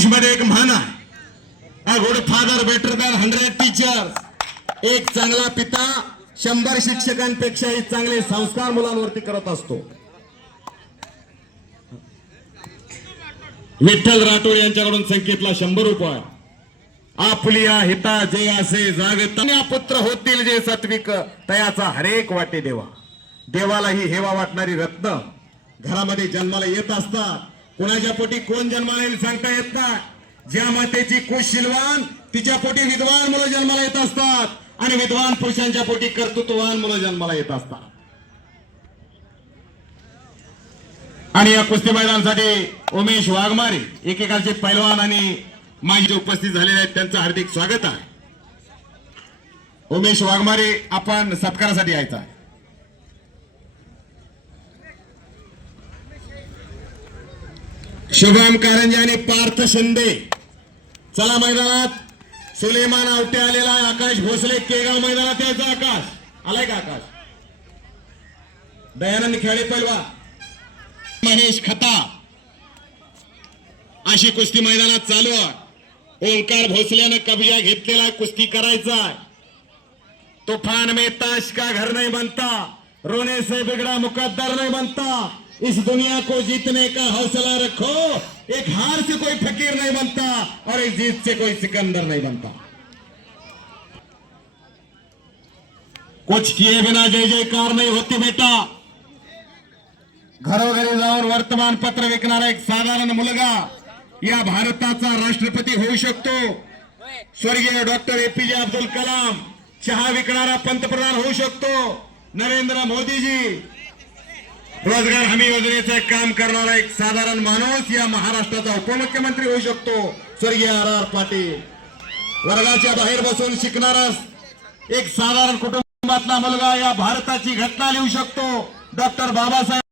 इंग्लिशमध्ये एक म्हण आहे. Good father better than hundred teacher एक चांगला पिता शंभर शिक्षकांपेक्षाही चांगले संस्कार मुलांवरती करत असतो. विठ्ठल राठोड यांच्याकडून संकेतला शंभर रुपये. आपलिया हिता जे असे जागता. पुत्र होतील जे सत्विक तयाचा हरेक वाटे देवा. देवाला ही हेवा वाटणारी रत्न. घरामध्ये जन्माला येत असतात. कुणाच्या पोटी कोण जन्माला येईल सांगता येत ना ज्या मातेची कुशीलवान तिच्या पोटी विद्वान मुलं जन्माला येत असतात. आणि विद्वान पुरुषांच्या पोटी कर्तृत्ववान मुलं जन्माला येत असतात. आणि या कुस्ती मैदानासाठी उमेश वाघमारे एकेकाचे पैलवान आणि माझे जे उपस्थित झालेले आहेत त्यांचं हार्दिक स्वागत आहे. उमेश वाघमारे आपण सत्कारासाठी यायचा आहे. शुभम कारंजे आणि पार्थ शिंदे. चला मैदानात. सुलेमान आवटे आलेला आहे. आकाश भोसले केगाव मैदानात यायचं आकाश. आलाय का आकाश? दयानंद खेळे पैलवा. महेश खता. अशी कुस्ती मैदानात चालू आहे. ओंकार भोसल्यानं कबिया घेतलेला आहे, कुस्ती करायचा आहे. तूफान में ताश का घर नाही बनता. रोने से बिगड़ा मुकद्दर नाही बनता. इस दुनिया को जीतने का हौसला रखो। एक हार से कोई फकीर नहीं बनता और एक जीत से कोई सिकंदर नहीं बनता। कुछ किए बिना जय जयकार नहीं होती बेटा। घरों घरोघरी जाऊन वर्तमानपत्र विकणारा एक साधारण मुलगा, या भारताचा राष्ट्रपती होऊ शकतो। स्वर्गीय डॉक्टर एपीजे अब्दुल कलाम, चहा विकणारा पंतप्रधान होऊ शकतो। नरेंद्र मोदीजी रोजगार हमी योजनेचं काम करणारा एक साधारण माणूस या महाराष्ट्राचा उपमुख्यमंत्री होऊ शकतो स्वर्गीय आर आर पाटील. वर्गाच्या बाहेर बसून शिकणारा एक साधारण कुटुंबातला मुलगा या भारताची घटना लिहू शकतो. डॉक्टर बाबासाहेब